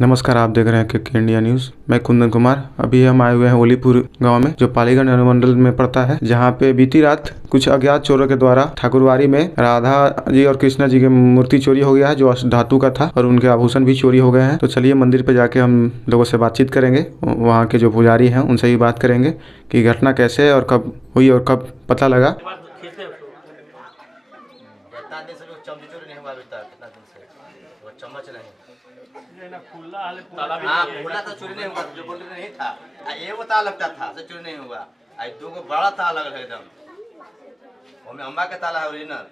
नमस्कार, आप देख रहे हैं क्विक इंडिया न्यूज़। मैं कुंदन कुमार। अभी हम आए हुए हैं ओलीपुर गांव में, जो पालीगढ़ अनुमंडल में पड़ता है, जहां पे बीती रात कुछ अज्ञात चोरों के द्वारा ठाकुरवाड़ी में राधा जी और कृष्णा जी की मूर्ति चोरी हो गया है, जो अष्ट धातु का था, और उनके आभूषण भी चोरी हो गए हैं। तो चलिए मंदिर पे जाके हम लोगों से बातचीत करेंगे, वहाँ के जो पुजारी हैं उनसे ही बात करेंगे कि घटना कैसे और कब हुई और कब पता लगा। हाँ, खुला था, चोरी नहीं हुआ, जो बोल रहे नहीं था। एगो ताला लगता था, से चोरी नहीं हुआ। दो गो बड़ा ताला लगल है एकदम, ओमे अम्मा के ताला है ओरिजिनल।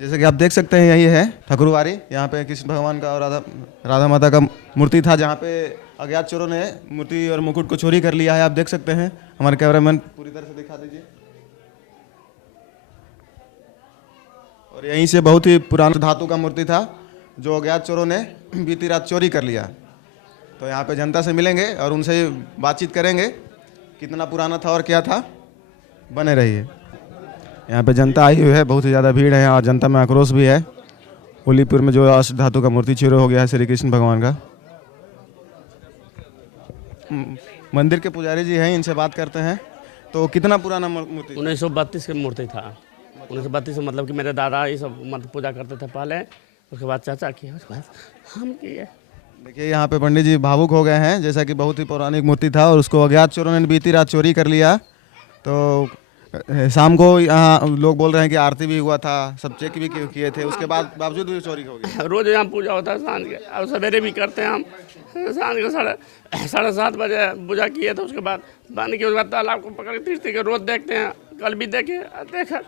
जैसे कि आप देख सकते हैं, यही है ठाकुरवाड़ी। यहाँ पे कृष्ण भगवान का और राधा माता का मूर्ति था, जहाँ पे अज्ञात चोरों ने मूर्ति और मुकुट को चोरी कर लिया है। आप देख सकते हैं, हमारे कैमरामैन पूरी तरह से दिखा दीजिए। और यहीं से बहुत ही पुराना धातु का मूर्ति था, जो अज्ञात चोरों ने बीती रात चोरी कर लिया। तो यहाँ पे जनता से मिलेंगे और उनसे बातचीत करेंगे, कितना पुराना था और क्या था। बने रहिए। यहाँ पे जनता आई हुई है, बहुत ही ज़्यादा भीड़ है और जनता में आक्रोश भी है। ओलीपुर में जो अष्ट धातु का मूर्ति चोरी हो गया है श्री कृष्ण भगवान का। मंदिर के पुजारी जी हैं, इनसे बात करते हैं। तो कितना पुराना मूर्ति? 1932 की मूर्ति था। 1932 में मतलब कि मेरे दादा ये सब मतलब पूजा करते थे पहले, उसके बाद चाचा किए, उसके बाद हम किए। देखिए, यहाँ पे पंडित जी भावुक हो गए हैं, जैसा कि बहुत ही पौराणिक मूर्ति था और उसको अज्ञात चोरों ने बीती रात चोरी कर लिया। तो शाम को यहाँ लोग बोल रहे हैं कि आरती भी हुआ था, सब चेक भी किए थे, उसके बाद बावजूद भी चोरी हो गई। रोज यहाँ पूजा होता है सांझ के, और सवेरे भी करते हैं हम। सांझ के 7:30 बजे पूजा किए थे, उसके बाद बंद किए, उसके बाद तालाब को पकड़ के के रोज देखते हैं। कल भी देखे, देखा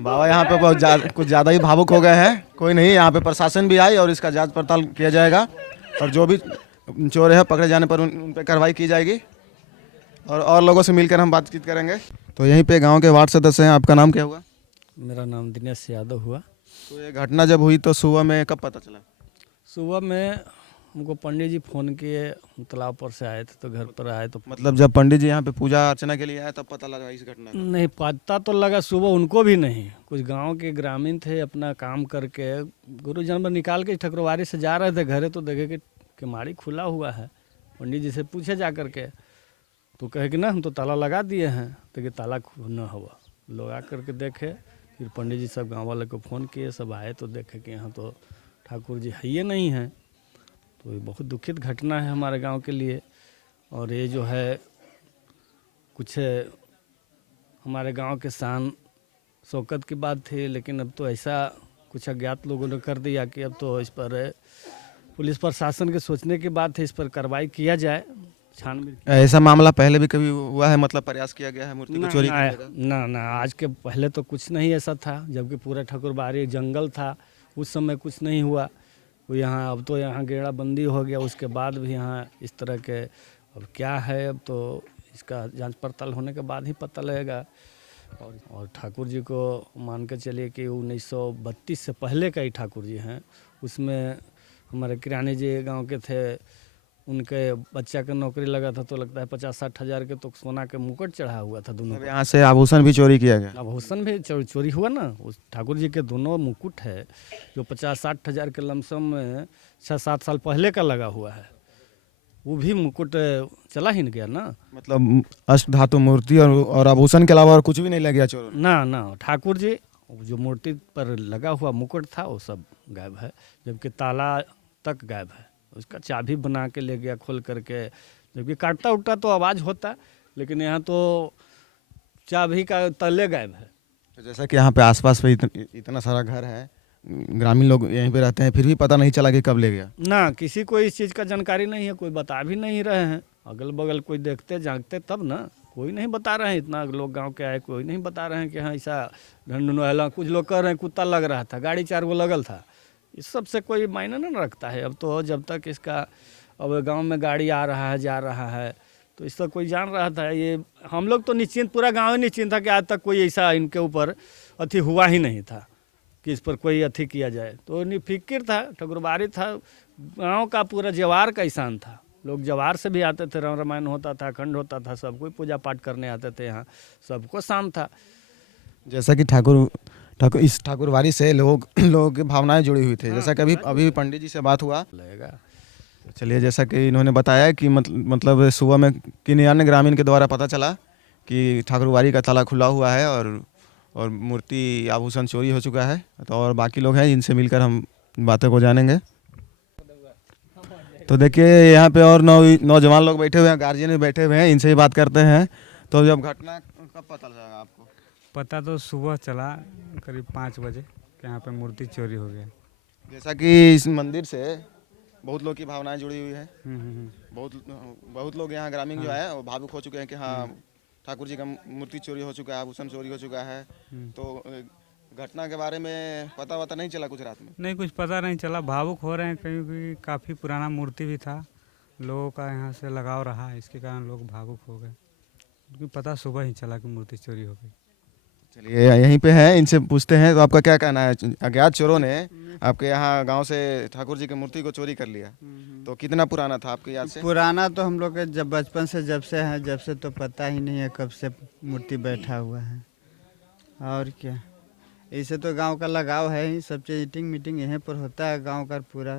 बाबा यहाँ पे कुछ ज़्यादा ही भावुक हो गए हैं। कोई नहीं, यहाँ पे प्रशासन भी आई और इसका जांच पड़ताल किया जाएगा, और जो भी चोर है पकड़े जाने पर उन पर कार्रवाई की जाएगी, और लोगों से मिलकर हम बातचीत करेंगे। तो यहीं पे गांव के वार्ड सदस्य हैं। आपका नाम क्या हुआ? मेरा नाम दिनेश यादव हुआ। तो ये घटना जब हुई तो सुबह में कब पता चला? सुबह में हमको पंडित जी फ़ोन किए, तालाब पर से आए थे तो घर पर आए तो मतलब जब पंडित जी यहाँ पे पूजा अर्चना के लिए आए तब पता लगा इस घटना का? नहीं पता तो लगा सुबह, उनको भी नहीं। कुछ गांव के ग्रामीण थे, अपना काम करके गुरु जन्म निकाल के ठकुरवाड़ी से जा रहे थे घरे, तो देखे कि केमाड़ी खुला हुआ है। पंडित जी से पूछे जा करके, तो कहे कि ना हम तो ताला लगा दिए हैं, तो कि ताला न हुआ। लोग आ करके देखे, फिर पंडित जी सब गाँव वाले को फ़ोन किए, सब आए तो देखे कि यहाँ तो ठाकुर जी है ही नहीं है। तो ये बहुत दुखित घटना है हमारे गांव के लिए। और ये जो है कुछ हमारे गांव के शान शौकत की बात थी, लेकिन अब तो ऐसा कुछ अज्ञात लोगों ने कर दिया कि अब तो इस पर पुलिस प्रशासन के सोचने की बात है, इस पर कार्रवाई किया जाए, छानबीन। ऐसा मामला पहले भी कभी हुआ है? मतलब प्रयास किया गया है मूर्ति को चोरी करने का? ना, आज के पहले तो कुछ नहीं ऐसा था, जबकि पूरा ठकुरबाड़ी जंगल था, उस समय कुछ नहीं हुआ। वो यहाँ अब तो यहाँ घेराबंदी हो गया, उसके बाद भी यहाँ इस तरह के अब क्या है, अब तो इसका जांच पड़ताल होने के बाद ही पता लगेगा। और ठाकुर जी को मान के चलिए कि 1932 से पहले का ही ठाकुर जी हैं। उसमें हमारे किरानी जी गांव के थे, उनके बच्चा का नौकरी लगा था, तो लगता है 50-60 हज़ार के तो सोना के मुकुट चढ़ा हुआ था दोनों। यहाँ से आभूषण भी चोरी किया गया? आभूषण भी चोरी हुआ ना। उस ठाकुर जी के दोनों मुकुट है, जो 50-60 हज़ार के लमसम में 6-7 साल पहले का लगा हुआ है, वो भी मुकुट चला ही नहीं गया ना। मतलब अष्ट धातु मूर्ति और आभूषण के अलावा और कुछ भी नहीं लग गया चोरों ने? ना, ठाकुर जी जो मूर्ति पर लगा हुआ मुकुट था वो सब गायब है, जबकि ताला तक गायब है। उसका चाबी बना के ले गया खोल करके, जबकि काटता उठता तो आवाज़ होता, लेकिन यहाँ तो चाबी का तले गायब है। तो जैसा कि यहाँ पे आसपास पे इतना सारा घर है, ग्रामीण लोग यहीं पे रहते हैं, फिर भी पता नहीं चला कि कब ले गया? ना, किसी को इस चीज़ का जानकारी नहीं है, कोई बता भी नहीं रहे हैं। अगल बगल कोई देखते जानते तब ना, कोई नहीं बता रहे हैं। इतना लोग गांव के आए, कोई नहीं बता रहे हैं कि हाँ ऐसा ढंढुनहला। कुछ लोग कह रहे हैं कुत्ता लग रहा था, गाड़ी 4 गो लगल था। इस सब से कोई मायने नहीं रखता है। अब तो जब तक इसका अब गांव में गाड़ी आ रहा है जा रहा है, तो इसका कोई जान रहा था। ये हम लोग तो निश्चिंत, पूरा गांव ही निश्चिंत था कि आज तक कोई ऐसा इनके ऊपर अथी हुआ ही नहीं था कि इस पर कोई अथी किया जाए। तो निफिक्र था, ठकुरबाड़ी था, गांव का पूरा जवार का ईशान था। लोग जवार से भी आते थे, रामायण होता था, अखंड होता था, सब कोई पूजा पाठ करने आते थे यहाँ, सबको शाम था। जैसा कि इस ठाकुरवाड़ी से लोगों की भावनाएं जुड़ी हुई थी, जैसा कि अभी पंडित जी से बात हुआ। लगेगा। चलिए, जैसा कि इन्होंने बताया कि मतलब सुबह में किन्हीं अन्य ग्रामीण के द्वारा पता चला कि ठाकुरवाड़ी का ताला खुला हुआ है और मूर्ति आभूषण चोरी हो चुका है। तो और बाकी लोग हैं, इनसे मिलकर हम बातों को जानेंगे। तो देखिए, यहाँ पे और नौजवान लोग बैठे हुए हैं, गार्जियन भी बैठे हुए हैं, इनसे ही बात करते हैं। तो जब घटना कब पता लगा आपको? पता तो सुबह चला करीब 5 बजे कि यहाँ पे मूर्ति चोरी हो गया। जैसा कि इस मंदिर से बहुत लोग की भावनाएं जुड़ी हुई है। बहुत लोग यहाँ ग्रामीण जो है वो भावुक हो चुके हैं कि हाँ, ठाकुर जी का मूर्ति चोरी हो चुका है, आभूषण चोरी हो चुका है। तो घटना के बारे में पता नहीं चला कुछ रात में? नहीं, कुछ पता नहीं चला। भावुक हो रहे हैं क्योंकि काफ़ी पुराना मूर्ति भी था, लोगों का यहाँ से लगाव रहा है, इसके कारण लोग भावुक हो गए। क्योंकि पता सुबह ही चला कि मूर्ति चोरी हो गई। चलिए, यहीं पे है, इनसे पूछते हैं। तो आपका क्या कहना है? अज्ञात चोरों ने आपके यहाँ गांव से ठाकुर जी की मूर्ति को चोरी कर लिया, तो कितना पुराना था आपके याद से? पुराना तो हम लोग के जब बचपन से जब से तो पता ही नहीं है कब से मूर्ति बैठा हुआ है। और क्या, इससे तो गांव का लगाव है ही, सब चीज मीटिंग यहीं पर होता है, गांव का पूरा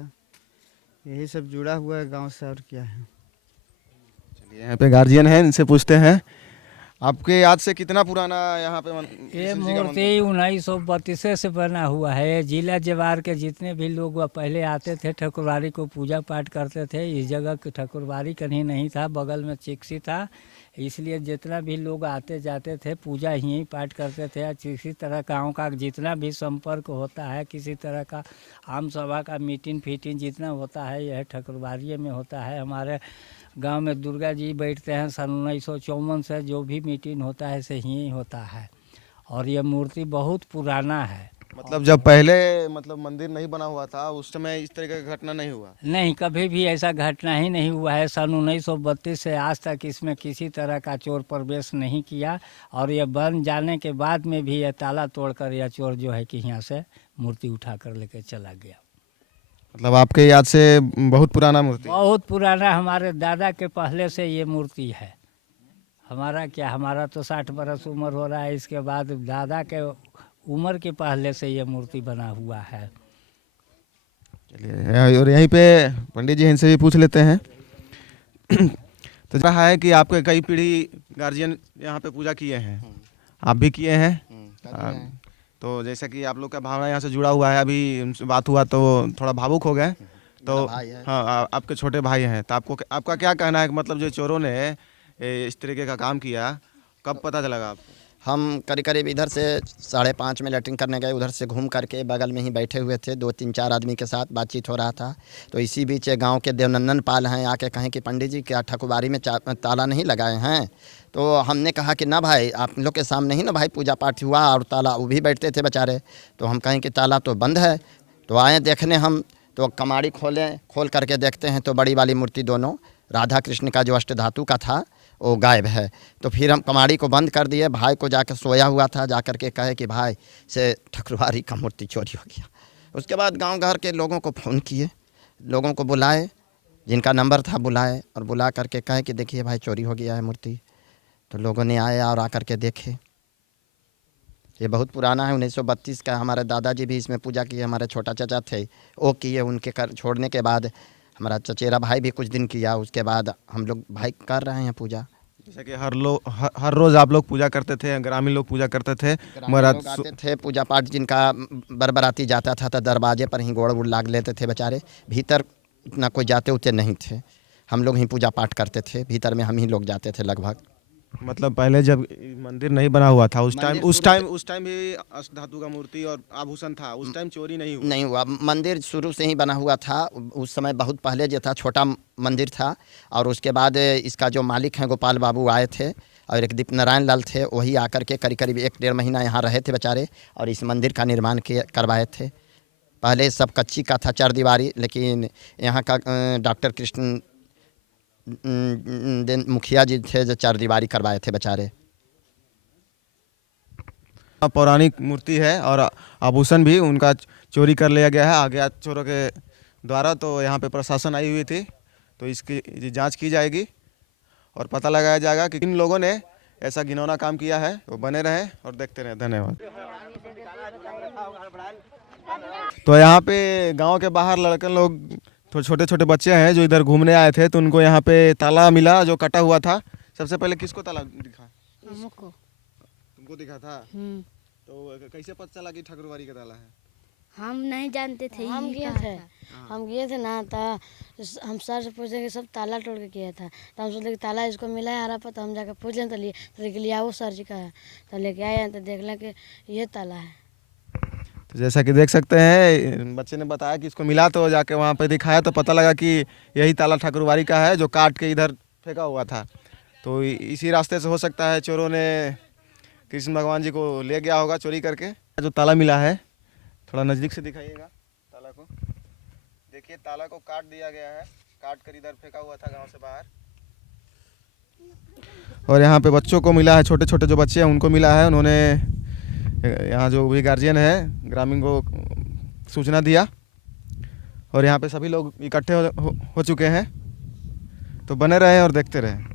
यही सब जुड़ा हुआ है गांव से। और क्या है? चलिए, यहाँ पे गार्जियन है, इनसे पूछते हैं। आपके याद से कितना पुराना यहाँ पे ये मूर्ति 1932 से बना हुआ है। जिला जवार के जितने भी लोग पहले आते थे ठाकुरवाड़ी को पूजा पाठ करते थे। इस जगह की ठाकुरवाड़ी कहीं नहीं था, बगल में चिक्सी था, इसलिए जितना भी लोग आते जाते थे पूजा यहीं पाठ करते थे। किसी तरह गाँव का जितना भी संपर्क होता है, किसी तरह का आम सभा का मीटिंग फीटिंग जितना होता है, यह ठाकुरवाड़ी में होता है। हमारे गांव में दुर्गा जी बैठते हैं, सन 1954 से जो भी मीटिंग होता है से यहीं होता है। और ये मूर्ति बहुत पुराना है। मतलब जब पहले मंदिर नहीं बना हुआ था उस समय इस तरह का घटना नहीं हुआ? नहीं, कभी भी ऐसा घटना ही नहीं हुआ है। सन 1932 से आज तक इसमें किसी तरह का चोर प्रवेश नहीं किया। और ये बन जाने के बाद में भी यह ताला तोड़कर यह चोर जो है कि यहाँ से मूर्ति उठा कर लेकर चला गया। मतलब आपके याद से बहुत पुराना मूर्ति? बहुत पुराना, हमारे दादा के पहले से ये मूर्ति है। हमारा तो 60 बरस उम्र हो रहा है, इसके बाद दादा के उम्र के पहले से ये मूर्ति बना हुआ है। चलिए, और यहीं पे पंडित जी इनसे भी पूछ लेते हैं। तो रहा है कि आपके कई पीढ़ी गार्जियन यहाँ पे पूजा किए हैं, आप भी किए हैं। तो जैसा कि आप लोग का भावना यहाँ से जुड़ा हुआ है, अभी उनसे बात हुआ तो थोड़ा भावुक हो गए। तो हाँ, आपके छोटे भाई हैं, तो आपका क्या कहना है? मतलब जो चोरों ने इस तरीके का काम किया, कब पता चला आपको? हम करीब इधर से 5:30 में लैट्रिन करने गए, उधर से घूम करके बगल में ही बैठे हुए थे, 2-3-4 आदमी के साथ बातचीत हो रहा था। तो इसी बीच गांव के देवनंदन पाल हैं, आके कहें कि पंडित जी क्या ठाकुरबाड़ी में ताला नहीं लगाए हैं? तो हमने कहा कि ना भाई, आप लोग के सामने ही ना भाई पूजा पाठ हुआ, और ताला वो भी बैठते थे बेचारे। तो हम कहें कि ताला तो बंद है। तो आए देखने हम, तो कमाड़ी खोल करके देखते हैं तो बड़ी वाली मूर्ति दोनों राधा कृष्ण का जो अष्ट धातु का था वो गायब है। तो फिर हम कमाड़ी को बंद कर दिए। भाई को जाकर सोया हुआ था, जाकर के कहे कि भाई से ठाकुरवाड़ी का मूर्ति चोरी हो गया। उसके बाद गांव घर के लोगों को फ़ोन किए, लोगों को बुलाए, जिनका नंबर था बुलाए, और बुला करके कहे कि देखिए भाई चोरी हो गया है मूर्ति। तो लोगों ने आया और आकर के देखे। ये बहुत पुराना है, 1932 का। हमारे दादाजी भी इसमें पूजा किए, हमारे छोटा चाचा थे वो किए। उनके छोड़ने के बाद हमारा चचेरा भाई भी कुछ दिन किया, उसके बाद हम लोग भाई कर रहे हैं पूजा। जैसा कि हर रोज़ आप लोग पूजा करते थे, ग्रामीण लोग पूजा करते थे, लोग आते थे पूजा पाठ, जिनका बरबराती जाता था तो दरवाजे पर ही गोड़ वोड़ लाग लेते थे बेचारे, भीतर इतना कोई जाते उते नहीं थे। हम लोग ही पूजा पाठ करते थे, भीतर में हम ही लोग जाते थे लगभग। मतलब पहले जब मंदिर नहीं बना हुआ था उस टाइम भी अष्ट धातु का मूर्ति और आभूषण था, उस टाइम चोरी नहीं हुआ? मंदिर शुरू से ही बना हुआ था। उस समय बहुत पहले जो था छोटा मंदिर था, और उसके बाद इसका जो मालिक हैं गोपाल बाबू आए थे, और एक दीप नारायण लाल थे, वही आकर के करीब 1-1.5 महीना यहाँ रहे थे बेचारे, और इस मंदिर का निर्माण करवाए थे। पहले सब कच्ची का था, 4 दीवारी, लेकिन यहाँ का डॉक्टर कृष्ण मुखिया जी थे जो 4 दीवारी करवाए थे बेचारे। पौराणिक मूर्ति है और आभूषण भी उनका चोरी कर लिया गया है अज्ञात चोरों के द्वारा। तो यहाँ पे प्रशासन आई हुई थी, तो इसकी जांच की जाएगी और पता लगाया जाएगा कि किन लोगों ने ऐसा घिनौना काम किया है। तो बने रहें और देखते रहें। धन्यवाद। तो यहाँ पे गांव के बाहर लड़के लोग, तो छोटे छोटे बच्चे हैं जो इधर घूमने आए थे, तो उनको यहाँ पे ताला मिला जो कटा हुआ था। सबसे पहले किसको ताला दिखा? हमको। तुमको दिखा था? तो कैसे पता चला कि ठाकुरबाड़ी का ताला है? हम नहीं जानते थे। हम गए थे ना, तो हम सर से पूछे कि सब ताला तोड़ के किया था। तो हम सोचे कि ताला इसको मिला है हरा पर, तो हम जाकर पूछ लें तो लेके लिया वो सर जी का है। तो लेके आए तो देख लें कि ये ताला है। तो जैसा कि देख सकते हैं, बच्चे ने बताया कि इसको मिला, तो जाके वहाँ पे दिखाया तो पता लगा कि यही ताला ठाकुरबाड़ी का है जो काट के इधर फेंका हुआ था। तो इसी रास्ते से हो सकता है चोरों ने कृष्ण भगवान जी को ले गया होगा चोरी करके। जो ताला मिला है, थोड़ा नज़दीक से दिखाइएगा ताला को। देखिए ताला को काट दिया गया है, काट कर इधर फेंका हुआ था गांव से बाहर। और यहाँ पे बच्चों को मिला है, छोटे छोटे जो बच्चे हैं उनको मिला है। उन्होंने यहाँ जो भी गार्जियन है ग्रामीण को सूचना दिया और यहाँ पे सभी लोग इकट्ठे हो चुके हैं। तो बने रहें और देखते रहें।